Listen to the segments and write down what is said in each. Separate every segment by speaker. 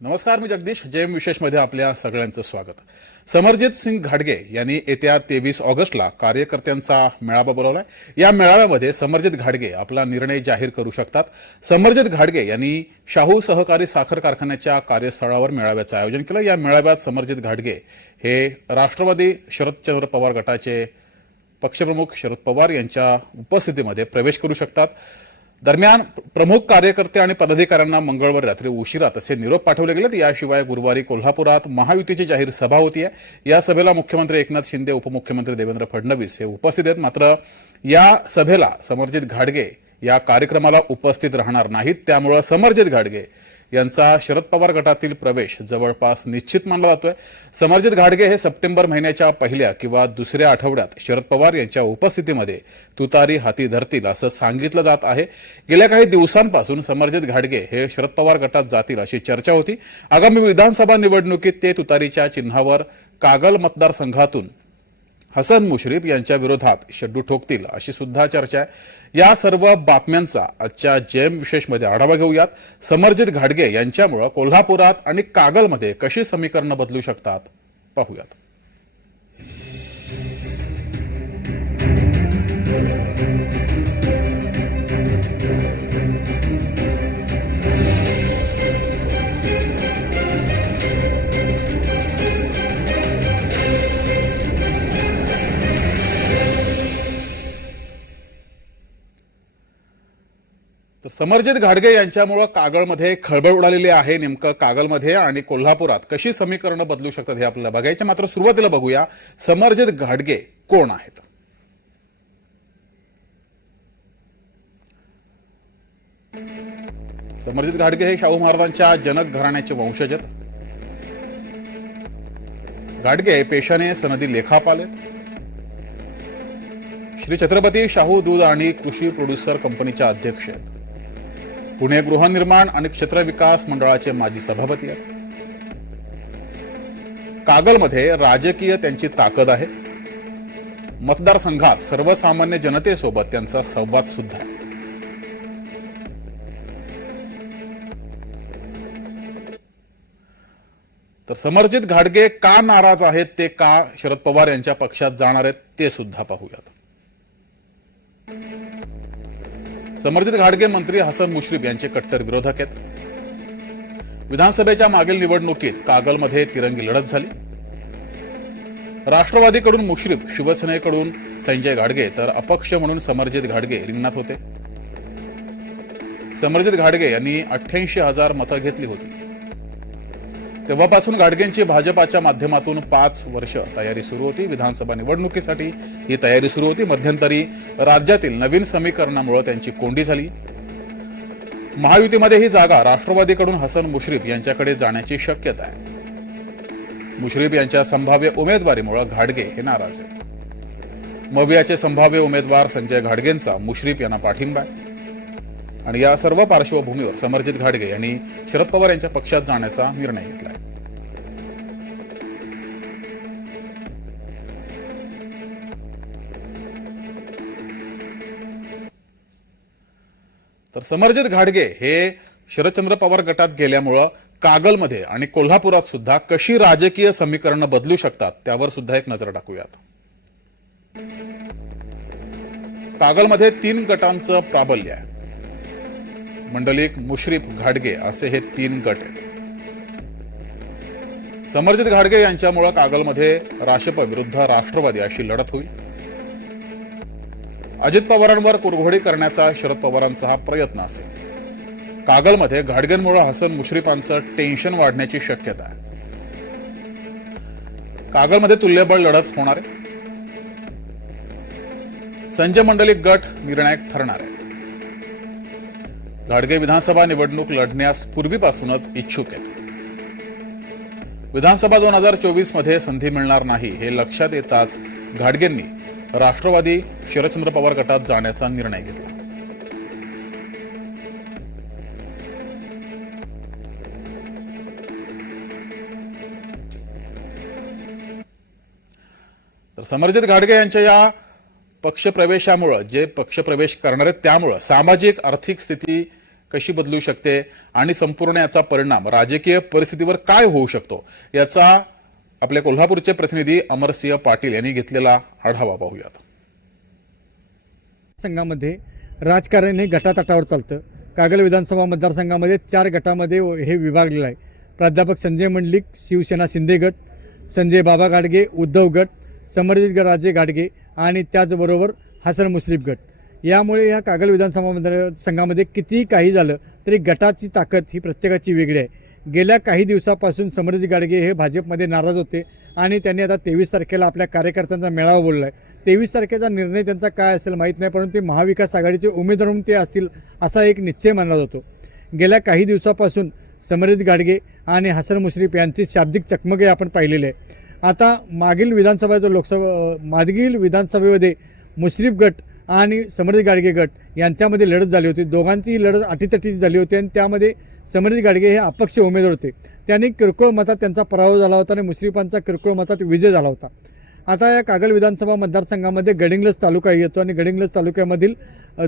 Speaker 1: नमस्कार मी जगदीश. जयम विशेषमध्ये आपल्या सगळ्यांचं स्वागत. समरजित सिंग घाडगे यांनी येत्या तेवीस ऑगस्टला कार्यकर्त्यांचा मेळावा बोलावलाय या मेळाव्यामध्ये समरजित घाडगे आपला निर्णय जाहीर करू शकतात. समरजित घाडगे यांनी शाहू सहकारी साखर कारखान्याच्या कार्यस्थळावर मेळाव्याचं आयोजन केलं. या मेळाव्यात समरजित घाडगे हे राष्ट्रवादी शरदचंद्र पवार गटाचे पक्षप्रमुख शरद पवार यांच्या उपस्थितीमध्ये प्रवेश करू शकतात. दरम्यान प्रमुख कार्यकर्ते आणि पदाधिकाऱ्यांना मंगळवार रात्री उशिरा तसे निरोप पाठवले गेलेत. याशिवाय गुरुवारी कोल्हापुरात महायुतीची जाहीर सभा होती आहे या सभेला मुख्यमंत्री एकनाथ शिंदे उपमुख्यमंत्री देवेंद्र फडणवीस हे उपस्थित आहेत. मात्र या सभेला समरजित घाडगे या कार्यक्रमाला उपस्थित राहणार नाहीत. त्यामुळं समरजित घाडगे यांचा शरद पवार गटातील प्रवेश जवळपास निश्चित मानला जातोय. समरजित घाडगे हे सप्टेंबर महिन्याच्या पहिल्या किंवा दुसऱ्या आठवड्यात शरद पवार यांच्या उपस्थितीमध्ये तुतारी हाती धरतील असं सांगितलं जात आहे. गेल्या काही दिवसांपासून समरजित घाडगे हे शरद पवार गटात जातील अशी चर्चा होती. आगामी विधानसभा निवडणुकीत ते तुतारीच्या चिन्हावर कागल मतदारसंघातून हसन मुश्रीफ यांच्या विरोधात शड्डू ठोकतील अशी सुद्धा चर्चा आहे. या सर्व बातम्यांचा आजच्या जेम विशेषमध्ये आढावा घेऊयात. समरजित घाडगे यांच्यामुळं कोल्हापुरात आणि कागलमध्ये कशी समीकरणं बदलू शकतात? पाहूयात. समरजित घाडगे यांच्यामुळं कागळमध्ये खळबळ उडालेली आहे नेमकं कागलमध्ये आणि कोल्हापुरात कशी समीकरणं बदलू शकतात हे आपल्याला बघायचे. मात्र सुरुवातीला बघूया समरजित घाडगे कोण आहेत? समरजित घाडगे हे शाहू महाराजांच्या जनक घराण्याचे वंशज आहेत. घाडगे पेशाने सनदी लेखापाल आहेत. श्री छत्रपती शाहू दूध आणि कृषी प्रोड्युसर कंपनीच्या अध्यक्ष आहेत. पुणे गृहनिर्माण आणि क्षेत्र विकास मंडळाचे माजी सभापती आहेत. कागलमध्ये राजकीय त्यांची ताकद आहे. मतदारसंघात सर्वसामान्य जनतेसोबत त्यांचा संवाद सुद्धा आहे. तर समर्जित घाडगे का नाराज आहेत ते का शरद पवार यांच्या पक्षात जाणार आहेत ते सुद्धा पाहूयात. समर्जित घाडगे मंत्री हसन मुश्रीफ यांचे कट्टर विरोधक आहेत. विधानसभेच्या मागील निवडणुकीत कागलमध्ये तिरंगी लढत झाली. राष्ट्रवादीकडून मुश्रीफ शिवसेनेकडून संजय घाडगे तर अपक्ष म्हणून समर्जित घाडगे रिंगणात होते. समर्जित घाडगे यांनी अठ्ठ्याऐंशी हजार मतं घेतली होती. तेव्हापासून गाडगेंची भाजपाच्या माध्यमातून पाच वर्ष तयारी सुरू होती. विधानसभा निवडणुकीसाठी ही तयारी सुरू होती. मध्यंतरी राज्यातील नवीन समीकरणामुळे त्यांची कोंडी झाली. महायुतीमध्ये ही जागा राष्ट्रवादीकडून हसन मुश्रीफ यांच्याकडे जाण्याची शक्यता आहे. मुश्रीफ यांच्या संभाव्य उमेदवारीमुळे घाडगे हे नाराज आहेत. मवियाचे संभाव्य उमेदवार संजय घाडगेंचा मुश्रीफ यांना पाठिंबा आहे. आणि या सर्व पार्श्वभूमीवर समर्जित घाडगे यांनी शरद पवार यांच्या पक्षात जाण्याचा निर्णय घेतला तर समर्जित घाडगे हे शरदचंद्र पवार गटात गेल्यामुळं कागलमध्ये आणि कोल्हापुरात सुद्धा कशी राजकीय समीकरणं बदलू शकतात त्यावर सुद्धा एक नजर टाकूयात. कागलमध्ये तीन गटांचं प्राबल्य आहे. मंडलिक मुश्रीफ घाडगे असे हे तीन गट आहेत. समर्जित घाडगे यांच्यामुळे कागलमध्ये राशप विरुद्ध राष्ट्रवादी अशी लढत होईल. अजित पवारांवर कुरघोडी करण्याचा शरद पवारांचा हा प्रयत्न असेल. कागलमध्ये घाडगेंमुळे हसन मुश्रीफांचं टेन्शन वाढण्याची शक्यता आहे. कागलमध्ये तुल्यबळ लढत होणार आहे. संजय मंडलिक गट निर्णायक ठरणार आहे. लाडगे विधानसभा निवडणूक लढण्यास पूर्वीपासूनच इच्छुक आहेत. विधानसभा दोन हजार चोवीसमध्ये संधी मिळणार नाही हे लक्षात येताच घाडगेंनी राष्ट्रवादी शरदचंद्र पवार गटात जाण्याचा निर्णय घेतला. तर समरजित घाडगे यांच्या या पक्षप्रवेशामुळं जे पक्षप्रवेश करणार आहेत त्यामुळं सामाजिक आर्थिक स्थिती कशी बदलू शकते आणि संपूर्ण याचा परिणाम राजकीय परिस्थितीवर काय होऊ शकतो याचा आपल्या कोल्हापूरचे प्रतिनिधी अमरसिंह पाटील यांनी घेतलेला आढावा पाहूयात.
Speaker 2: संघामध्ये राजकारण हे गटातटावर चालतं. कागल विधानसभा मतदारसंघामध्ये चार गटामध्ये हे विभागलेलं आहे. प्राध्यापक संजय मंडलिक शिवसेना शिंदे गट संजय बाबा गाडगे उद्धव गट समरजित राजे गाडगे आणि त्याचबरोबर हसन मुश्रीफ गट. यामुळे ह्या कागल विधानसभा मतदारसंघामध्ये कितीही काही झालं तरी गटाची ताकद ही प्रत्येकाची वेगळी आहे. गेल्या काही दिवसापासून समृद्धी गाडगे हे भाजपमध्ये नाराज होते आणि त्यांनी आता तेवीस तारखेला आपल्या कार्यकर्त्यांचा मेळावा बोलला आहे तेवीस तारखेचा निर्णय त्यांचा काय असेल माहीत नाही परंतु ते महाविकास आघाडीचे उमेदवार म्हणून ते असतील असा एक निश्चय मानला जातो. गेल्या काही दिवसापासून समृद्ध गाडगे आणि हसन मुश्रीफ यांची शाब्दिक चकमके आपण पाहिलेले आहे. आता मागील विधानसभा लोकसभा मागील विधानसभेमध्ये मुश्रीफ गट आणि समृद्धी गाडगे गट यांच्यामध्ये लढत झाली होती. दोघांचीही लढत अटीतटीची झाली होती आणि त्यामध्ये समृद्धी गाडगे हे अपक्ष उमेदवार होते. त्यांनी किरकोळ मतात त्यांचा पराभव झाला होता आणि मुश्रीफांचा किरकोळ मतात विजय झाला होता. आता या कागल विधानसभा मतदारसंघामध्ये गडिंग्लज तालुका येतो आणि गडिंग्लज तालुक्यामधील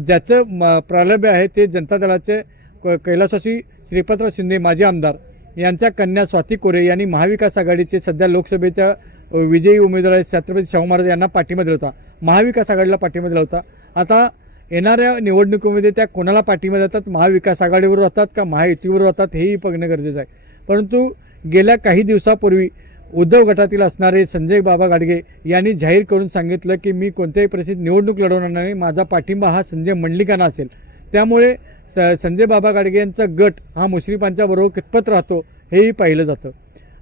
Speaker 2: ज्याचं म- प्रालब्य आहे ते जनता दलाचे क- कैलासवासी श्रीपतराव शिंदे माजी आमदार यांच्या कन्या स्वाती कोरे यांनी महाविकास आघाडीचे सध्या लोकसभेच्या विजयी उमेदवार छत्रपती शाहू महाराज यांना पाठिंबा दिला होता. महाविकास आघाडीला पाठिंबा दिला होता. आता येणाऱ्या निवडणुकीमध्ये त्या कोणाला पाठिंबा देतात? महाविकास आघाडीवर राहतात का महायुतीवर राहतात? हेही बघणं गरजेचं आहे. परंतु गेल्या काही दिवसापूर्वी उद्धव गटातील असणारे संजय बाबा गाडगे यांनी जाहीर करून सांगितलं की मी कोणत्याही परिस्थितीत निवडणूक लढवणार नाही. माझा पाठिंबा हा संजय मंडलिकांना असेल. त्यामुळे स संजय बाबा गाडगे यांचा गट हा मुश्रीफांच्या बरोबर कितपत राहतो हेही पाहिलं जातं.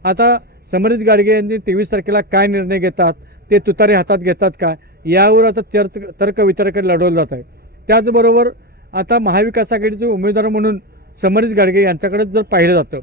Speaker 2: आता समरित गाडगे यांनी तेवीस तारखेला काय निर्णय घेतात? ते तुतारे हातात घेतात का? यावर आता तर्क तर्कवितर्क लढवलं जात आहे. त्याचबरोबर आता महाविकास आघाडीचे उमेदवार म्हणून समरित गाडगे यांच्याकडे जर पाहिलं जातं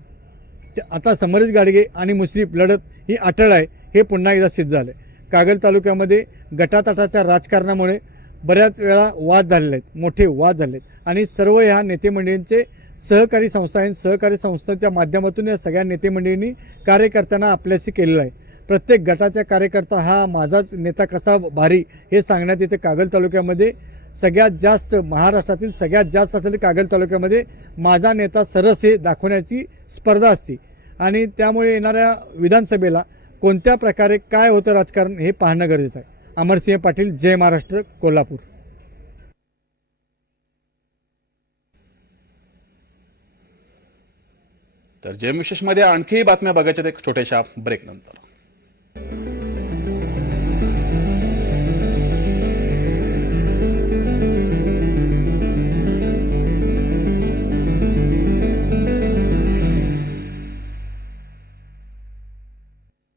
Speaker 2: आता समरित गाडगे आणि मुश्रीफ लढत ही अटळ आहे हे पुन्हा एकदा सिद्ध झालं आहे कागल तालुक्यामध्ये गटातटाच्या राजकारणामुळे बऱ्याच वेळा वाद झालेले आहेत मोठे वाद झाले आहेत आणि सर्व ह्या नेते मंडळींचे सहकारी संस्था आहेत. सहकारी संस्थांच्या माध्यमातून या सगळ्या नेते मंडळींनी कार्यकर्त्यांना आपल्याशी केलेलं आहे. प्रत्येक गटाच्या कार्यकर्ता हा माझाच नेता कसा भारी हे सांगण्यात येते. कागल तालुक्यामध्ये सगळ्यात जास्त महाराष्ट्रातील सगळ्यात जास्त असलेले कागल तालुक्यामध्ये माझा नेता सरस हे दाखवण्याची स्पर्धा असते. आणि त्यामुळे येणाऱ्या विधानसभेला कोणत्या प्रकारे काय होतं राजकारण हे पाहणं गरजेचं आहे. अमरसिंह पाटील जय महाराष्ट्र कोल्हापूर.
Speaker 1: तर जय विशेषमध्ये आणखी बातम्या बघायच्या एक छोट्याशा ब्रेक नंतर.